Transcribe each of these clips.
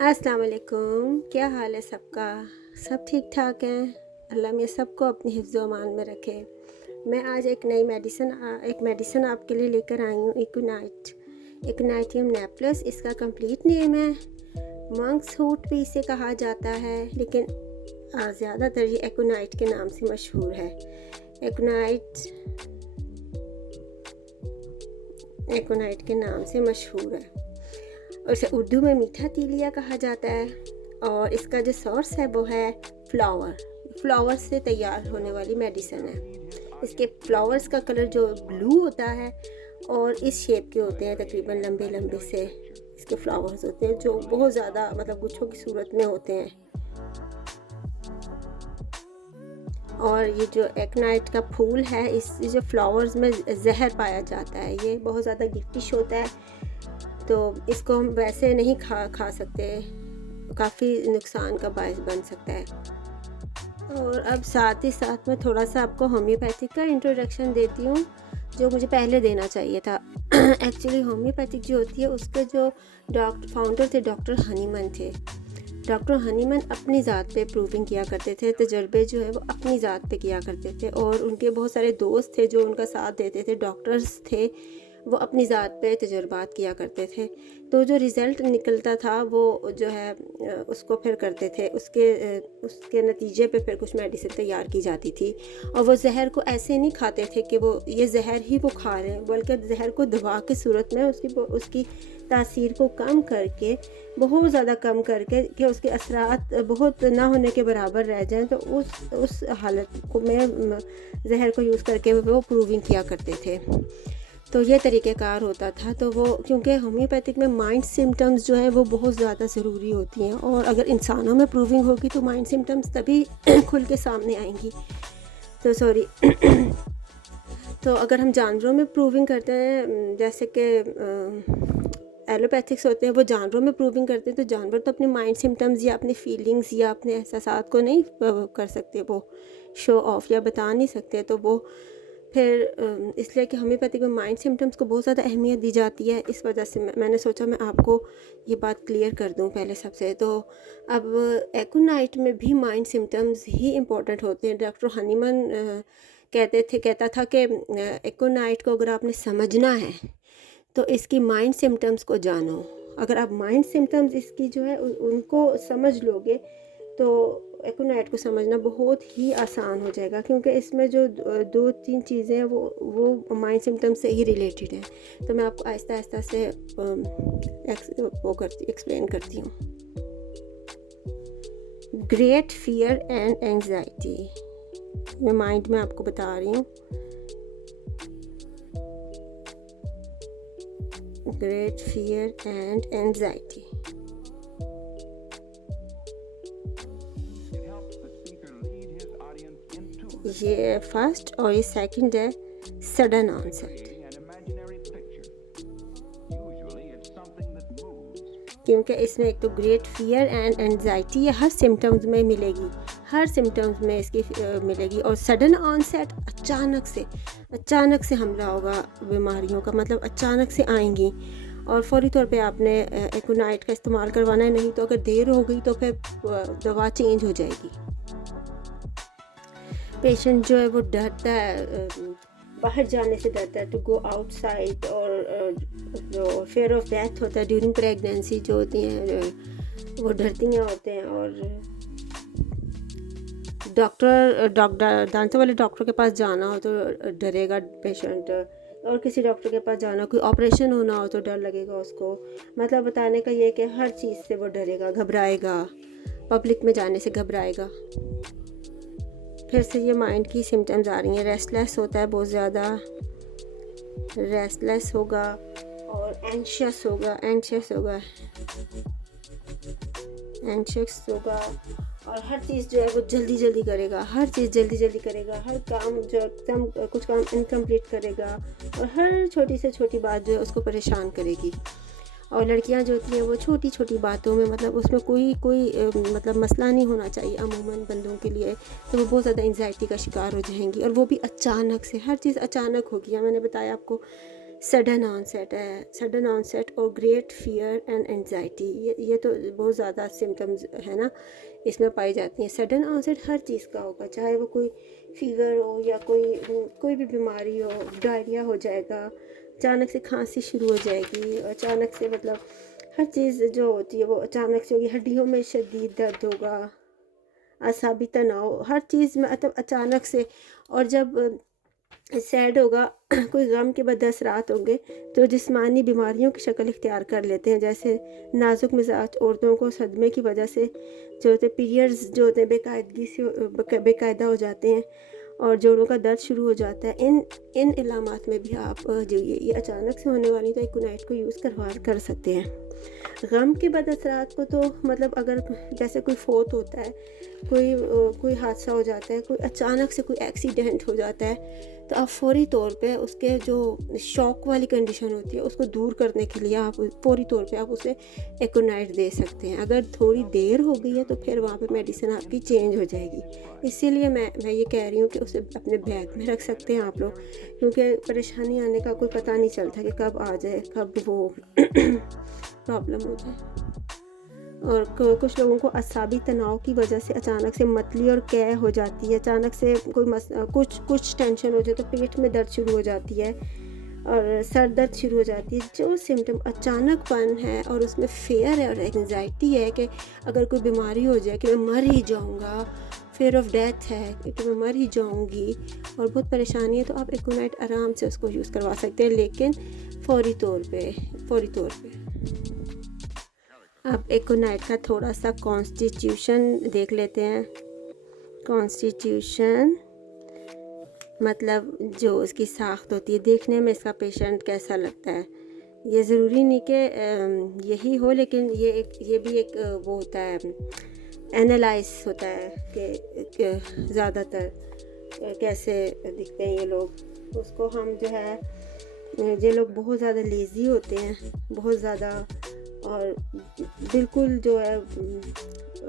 अस्सलाम वालेकुम। क्या हाल है सबका? सब ठीक ठाक हैं? अल्लाह मियाँ सबको अपनी हिफ्ज़ व अमान में रखे। मैं आज एक मेडिसिन आपके लिए लेकर आई हूँ, इकोनाइटियम नेप्लस इसका कंप्लीट नेम है। मंक्स सूट भी इसे कहा जाता है, लेकिन ज़्यादातर ये एकोनाइट के नाम से मशहूर है। एकोनाइट के नाम से मशहूर है और इसे उर्दू में मीठा तीलिया कहा जाता है। और इसका जो सोर्स है वो है फ्लावर से तैयार होने वाली मेडिसिन है। इसके फ्लावर्स का कलर जो ब्लू होता है और इस शेप के होते हैं, तकरीबन लंबे लंबे से इसके फ्लावर्स होते हैं जो बहुत ज़्यादा गुच्छों की सूरत में होते हैं। और ये जो एकोनाइट का फूल है, इस जो फ्लावर्स में जहर पाया जाता है, ये बहुत ज़्यादा गिफ्टिश होता है, तो इसको हम वैसे नहीं खा सकते, काफ़ी नुकसान का बायस बन सकता है। और अब साथ ही साथ मैं थोड़ा सा आपको होम्योपैथिक का इंट्रोडक्शन देती हूँ, जो मुझे पहले देना चाहिए था। एक्चुअली होम्योपैथिक जो होती है उसके जो फाउंडर थे डॉक्टर हनीमन थे। डॉक्टर हनीमन अपनी ज़ात पे प्रूविंग किया करते थे, तजर्बे जो है वो अपनी ज़ात पे किया करते थे, और उनके बहुत सारे दोस्त थे जो उनका साथ देते थे, डॉक्टर्स थे, वो अपनी ज़ात पे तजर्बात किया करते थे। तो जो रिज़ल्ट निकलता था वो जो है उसको फिर करते थे, उसके नतीजे पे फिर कुछ मेडिसिन तैयार की जाती थी। और वो जहर को ऐसे नहीं खाते थे कि वो ये जहर ही वो खा रहे हैं, बल्कि जहर को दवा की सूरत में उसकी तासीर को कम करके, बहुत ज़्यादा कम करके कि उसके असरात बहुत ना होने के बराबर रह जाएं, तो उस हालत को में जहर को यूज़ करके वो प्रूविंग किया करते थे। तो ये तरीक़ेकार होता था। तो वो क्योंकि होम्योपैथिक में माइंड सिम्टम्स जो है वो बहुत ज़्यादा ज़रूरी होती हैं, और अगर इंसानों में प्रूविंग होगी तो माइंड सिम्टम्स तभी खुल के सामने आएंगी। तो सॉरी तो अगर हम जानवरों में प्रूविंग करते हैं, जैसे कि एलोपैथिक्स होते हैं, वो जानवरों में प्रूविंग करते हैं, तो जानवर तो अपने माइंड सिम्टम्स या अपने फीलिंग्स या अपने एहसासात को नहीं कर सकते, वो शो ऑफ या बता नहीं सकते। तो वो फिर इसलिए कि होम्योपैथिक में माइंड सिम्टम्स को बहुत ज़्यादा अहमियत दी जाती है। इस वजह से मैंने सोचा मैं आपको ये बात क्लियर कर दूं पहले सबसे। तो अब एकोनाइट में भी माइंड सिम्टम्स ही इम्पोर्टेंट होते हैं। डॉक्टर हनीमन कहता था कि एकोनाइट को अगर आपने समझना है तो इसकी माइंड सिम्टम्स को जानो। अगर आप माइंड सिम्टम्स इसकी जो है उनको समझ लोगे तो एकोनाइट को समझना बहुत ही आसान हो जाएगा, क्योंकि इसमें जो 2-3 चीज़ें हैं वो माइंड सिम्टम से ही रिलेटेड हैं। तो मैं आपको आहिस्ता आहिस्ता से एक्सप्लेन करती हूँ। ग्रेट फियर एंड एंजाइटी, मैं माइंड में आपको बता रही हूँ। ग्रेट फियर एंड एंजाइटी, ये फर्स्ट, और ये सेकंड है सडन ऑनसेट, क्योंकि इसमें एक तो great fear and anxiety her symptoms में मिलेगी, हर सिम्टम्स में इसकी मिलेगी। और सडन ऑनसेट, अचानक से हमला होगा बीमारियों का, मतलब अचानक से आएंगी और फौरी तौर पे आपने एकोनाइट का इस्तेमाल करवाना है, नहीं तो अगर देर हो गई तो फिर दवा चेंज हो जाएगी। पेशेंट जो है वो डरता है, बाहर जाने से डरता है, टू गो आउटसाइड, और जो फेयर ऑफ डेथ होता है ड्यूरिंग प्रेगनेंसी जो होती हैं वो डरती होते हैं। और दांतों वाले डॉक्टर के पास जाना हो तो डरेगा पेशेंट, और किसी डॉक्टर के पास जाना, कोई ऑपरेशन होना हो तो डर लगेगा उसको। मतलब बताने का ये कि हर चीज़ से वो डरेगा, घबराएगा, पब्लिक में जाने से घबराएगा। फिर से ये माइंड की सिम्टम्स आ रही हैं। रेस्टलेस होता है, बहुत ज़्यादा रेस्टलेस होगा, और एंशियस और हर चीज़ जो है वो जल्दी जल्दी करेगा, हर काम जो एकदम कुछ काम इनकम्प्लीट करेगा, और हर छोटी से छोटी बात जो है उसको परेशान करेगी। और लड़कियां जो होती हैं वो छोटी छोटी बातों में, मतलब उसमें कोई मतलब मसला नहीं होना चाहिए अमूमन बंदों के लिए, तो वो बहुत ज़्यादा एंजाइटी का शिकार हो जाएंगी। और वो भी अचानक से, हर चीज़ अचानक होगी। मैंने बताया आपको सडन ऑनसेट है, सडन ऑनसेट और ग्रेट फियर एंड एंजाइटी, ये तो बहुत ज़्यादा सिम्टम्स है ना इसमें पाई जाती हैं। सडन ऑनसेट हर चीज़ का होगा, चाहे वो कोई फीवर हो या कोई भी बीमारी हो, डायरिया हो जाएगा, अचानक से खांसी शुरू हो जाएगी, अचानक से मतलब हर चीज़ जो होती है वो अचानक से होगी, हड्डियों में शदीद दर्द होगा, असाबी तनाव, हर चीज़ में मतलब अचानक से। और जब सैड होगा कोई गम के बाद असरात होंगे तो जिस्मानी बीमारियों की शक्ल इख्तियार कर लेते हैं, जैसे नाजुक मिजाज औरतों को सदमे की वजह से जो होते पीरियड्स जो होते हैं बेकायदगी से बेकायदा हो जाते हैं और जोड़ों का दर्द शुरू हो जाता है। इन इलामात में भी आप जो ये अचानक से होने वाली तो एकोनाइट को यूज़ कर सकते हैं। गम के बाद असरात को तो मतलब अगर जैसे कोई फोत होता है, कोई हादसा हो जाता है, कोई अचानक से कोई एक्सीडेंट हो जाता है, तो आप फौरी तौर पे उसके जो शॉक वाली कंडीशन होती है उसको दूर करने के लिए आप फौरी तौर पे आप उसे एकोनाइट दे सकते हैं। अगर थोड़ी देर हो गई है तो फिर वहाँ पे मेडिसिन आपकी चेंज हो जाएगी। इसीलिए मैं ये कह रही हूँ कि उसे अपने बैग में रख सकते हैं आप लोग, क्योंकि परेशानी आने का कोई पता नहीं चलता कि कब आ जाए, कब वो प्रॉब्लम हो जाए। और कुछ लोगों को असाबी तनाव की वजह से अचानक से मतली और कै हो जाती है, अचानक से कुछ टेंशन हो जाए तो पेट में दर्द शुरू हो जाती है और सर दर्द शुरू हो जाती है। जो सिम्टम अचानकपन है और उसमें फेयर है और एंजाइटी है कि अगर कोई बीमारी हो जाए कि मैं मर ही जाऊंगा, फेयर ऑफ डेथ है कि मैं मर ही जाऊंगी और बहुत परेशानी है, तो आप एकोनाइट आराम से उसको यूज़ करवा सकते हैं, लेकिन फौरी तौर पे। अब एकोनाइट का थोड़ा सा कॉन्स्टिट्यूशन देख लेते हैं। कॉन्स्टिट्यूशन मतलब जो उसकी साख्त होती है, देखने में इसका पेशेंट कैसा लगता है। ये ज़रूरी नहीं कि यही हो, लेकिन ये भी एक वो होता है, एनालाइज होता है कि ज़्यादातर कैसे दिखते हैं ये लोग। उसको हम जो है, ये लोग बहुत ज़्यादा लेज़ी होते हैं, बहुत ज़्यादा, और बिल्कुल जो है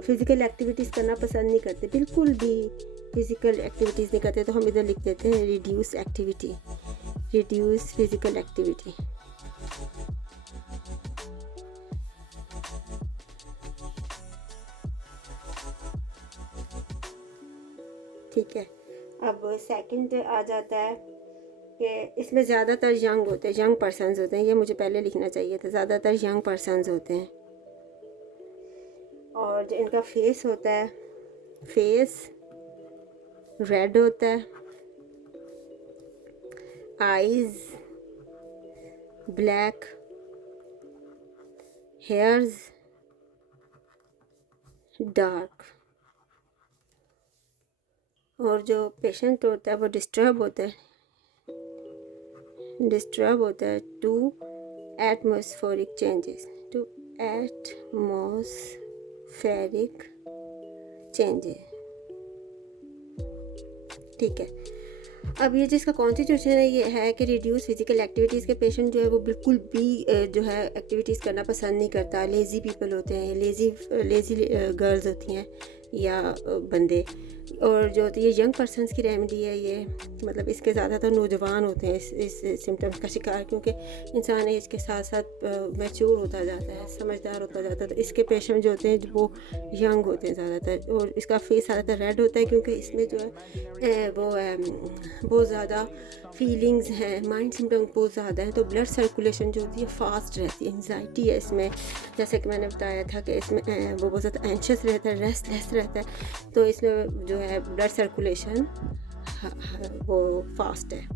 फ़िज़िकल एक्टिविटीज़ करना पसंद नहीं करते, बिल्कुल भी फ़िज़िकल एक्टिविटीज़ नहीं करते। तो हम इधर लिख देते हैं रिड्यूस फ़िज़िकल एक्टिविटी। ठीक है। अब सेकंड आ जाता है कि इसमें ज़्यादातर यंग पर्सन्स होते हैं। ये मुझे पहले लिखना चाहिए था, ज़्यादातर यंग पर्सन्स होते हैं। और जो इनका फेस होता है, फेस रेड होता है, आईज ब्लैक, हेयर्स डार्क, और जो पेशेंट होता है वो डिस्टर्ब होता है टू एटमॉस्फेरिक चेंजेस। ठीक है। अब ये जिसका कॉन्स्टिट्यूशन है ये है कि रिड्यूस फिजिकल एक्टिविटीज़ के पेशेंट जो है वो बिल्कुल भी जो है एक्टिविटीज़ करना पसंद नहीं करता। लेज़ी पीपल होते हैं, लेज़ी गर्ल्स होती हैं या बंदे। और जो होती है यंग पर्सनस की रेमेडी है ये, मतलब इसके ज़्यादातर नौजवान होते हैं इस सिम्टम्स का शिकार, क्योंकि इंसान एज के साथ साथ मैच्योर होता जाता है, समझदार होता जाता है। तो इसके पेशेंट जो होते हैं वो यंग होते हैं ज़्यादातर, और इसका फेस ज़्यादातर रेड होता है क्योंकि इसमें जो है वो बहुत ज़्यादा फीलिंग्स हैं, माइंड सिम्टम्स बहुत ज़्यादा हैं। तो ब्लड सर्कुलेशन जो होती है फास्ट रहती है। एंजाइटी है इसमें, जैसे कि मैंने बताया था कि इसमें वो बहुत ज़्यादा एंशियस रहता है, रेस्टलेस रहता है। तो इसमें जो है ब्लड सर्कुलेशन वो फास्ट है,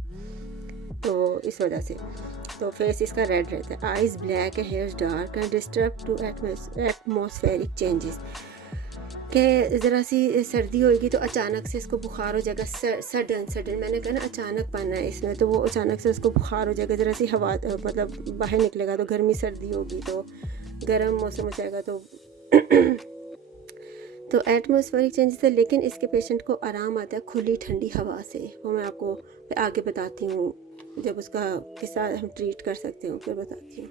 तो इस वजह से तो फेस इसका रेड रहता है। Eyes black, hairs dark and disturb to atmospheric changes. कि ज़रा सी सर्दी होगी तो अचानक से इसको बुखार हो जाएगा। सडन मैंने कहा ना अचानक पाना है इसमें, तो वो अचानक से उसको बुखार हो जाएगा। ज़रा सी हवा मतलब बाहर निकलेगा तो गर्मी सर्दी होगी तो गर्म मौसम हो जाएगा। तो एटमॉस्फेरिक चेंजेस है, लेकिन इसके पेशेंट को आराम आता है खुली ठंडी हवा से। वो मैं आपको आगे बताती हूँ, जब उसका किस्सा हम ट्रीट कर सकते हो फिर बताती हूँ।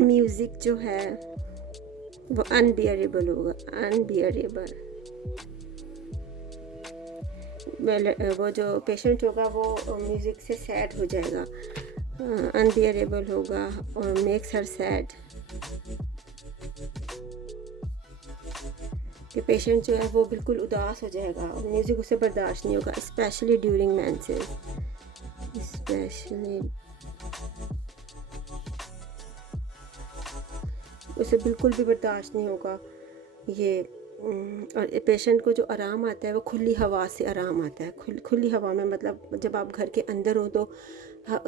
म्यूज़िक जो है वो अनबियरेबल होगा, अनबियरेबल। वो जो पेशेंट होगा वो म्यूज़िक से सैड हो जाएगा, अनबियरेबल होगा और मेक्स हर सैड, कि पेशेंट जो है वो बिल्कुल उदास हो जाएगा और म्यूज़िक उसे बर्दाश्त नहीं होगा, स्पेशली ड्यूरिंग मेंसेस, स्पेशली उसे बिल्कुल भी बर्दाश्त नहीं होगा ये। और पेशेंट को जो आराम आता है वो खुली हवा से आराम आता है। खुली हवा में मतलब जब आप घर के अंदर हो तो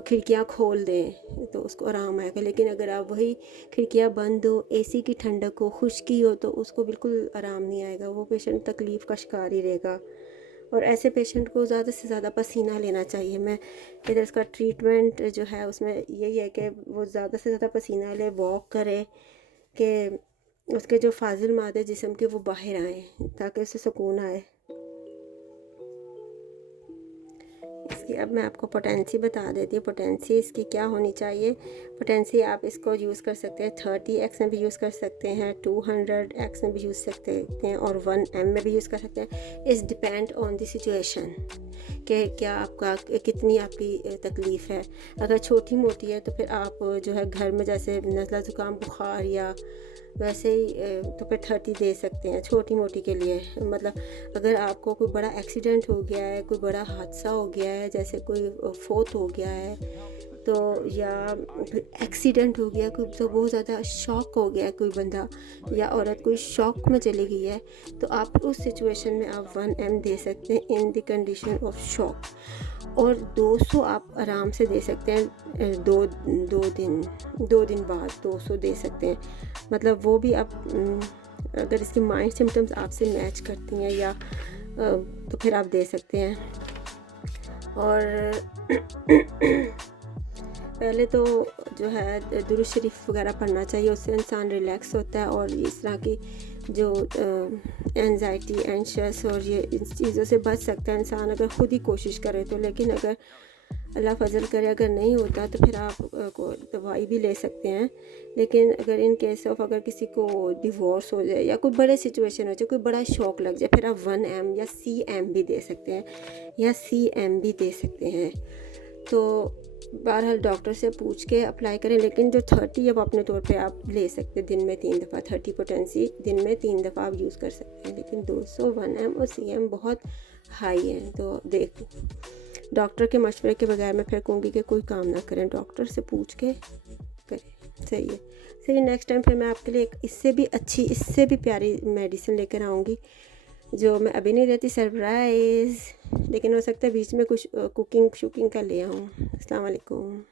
खिड़कियाँ खोल दें तो उसको आराम आएगा, लेकिन अगर आप वही खिड़कियाँ बंद हो, एसी की ठंडक हो, खुश्की हो तो उसको बिल्कुल आराम नहीं आएगा, वो पेशेंट तकलीफ़ का शिकार ही रहेगा। और ऐसे पेशेंट को ज़्यादा से ज़्यादा पसीना लेना चाहिए। मैं इधर इसका ट्रीटमेंट जो है उसमें यही है कि वो ज़्यादा से ज़्यादा पसीना ले, वॉक करे, कि उसके जो फाजिल मादे जिस्म के वो बाहर आए ताकि उसे सुकून आए। इसकी अब मैं आपको पोटेंसी बता देती हूँ। पोटेंसी इसकी क्या होनी चाहिए। पोटेंसी आप इसको यूज़ कर सकते हैं 30x में भी यूज़ कर सकते हैं, 200x में भी यूज़ कर सकते हैं और 1m में भी यूज़ कर सकते हैं। इस डिपेंड ऑन द सिचुएशन कि क्या आपका कितनी आपकी तकलीफ़ है। अगर छोटी मोटी है तो फिर आप जो है घर में जैसे नज़ला ज़ुकाम बुखार या वैसे ही तो फिर 30 दे सकते हैं छोटी मोटी के लिए। मतलब अगर आपको कोई बड़ा एक्सीडेंट हो गया है, कोई बड़ा हादसा हो गया है, जैसे कोई फोत हो गया है तो, या एक्सीडेंट हो गया, कोई तो बहुत ज़्यादा शॉक हो गया है, कोई बंदा या औरत कोई शॉक में चली गई है, तो आप उस सिचुएशन में आप 1m दे सकते हैं in the condition of shock. और 200 आप आराम से दे सकते हैं, दो दिन बाद 200 दे सकते हैं। मतलब वो भी आप अगर इसके माइंड सिम्टम्स आपसे मैच करती हैं या तो फिर आप दे सकते हैं। और पहले तो जो है दुरूद शरीफ वगैरह पढ़ना चाहिए, उससे इंसान रिलैक्स होता है और इस तरह की जो एंजाइटी, एंशियस और ये इन चीज़ों से बच सकता है इंसान अगर ख़ुद ही कोशिश करे तो। लेकिन अगर अल्लाह फजल करे अगर नहीं होता तो फिर आप को दवाई भी ले सकते हैं। लेकिन अगर इन केस ऑफ अगर किसी को डिवोर्स हो जाए या कोई बड़े सिचुएशन हो जाए, कोई बड़ा शौक लग जाए, फिर आप 1m या cm भी दे सकते हैं या cm भी दे सकते हैं। तो बहरहाल डॉक्टर से पूछ के अप्लाई करें। लेकिन जो 30 है वो अपने तौर पे आप ले सकते हैं दिन में 3 दफ़ा। 30 पोटेंसी दिन में 3 दफ़ा आप यूज़ कर सकते हैं। लेकिन 200, 1m और cm बहुत हाई है। तो देख डॉक्टर के मशवरे के बगैर मैं फिर कहूँगी कि कोई काम ना करें, डॉक्टर से पूछ के करें। सही है, सही। नेक्स्ट टाइम फिर मैं आपके लिए एक इससे भी अच्छी, इससे भी प्यारी मेडिसिन लेकर आऊँगी जो मैं अभी नहीं देती, सरप्राइज़। लेकिन हो सकता है बीच में कुछ कुकिंग शुकिंग का ले आऊँ। अस्सलाम वालेकुम।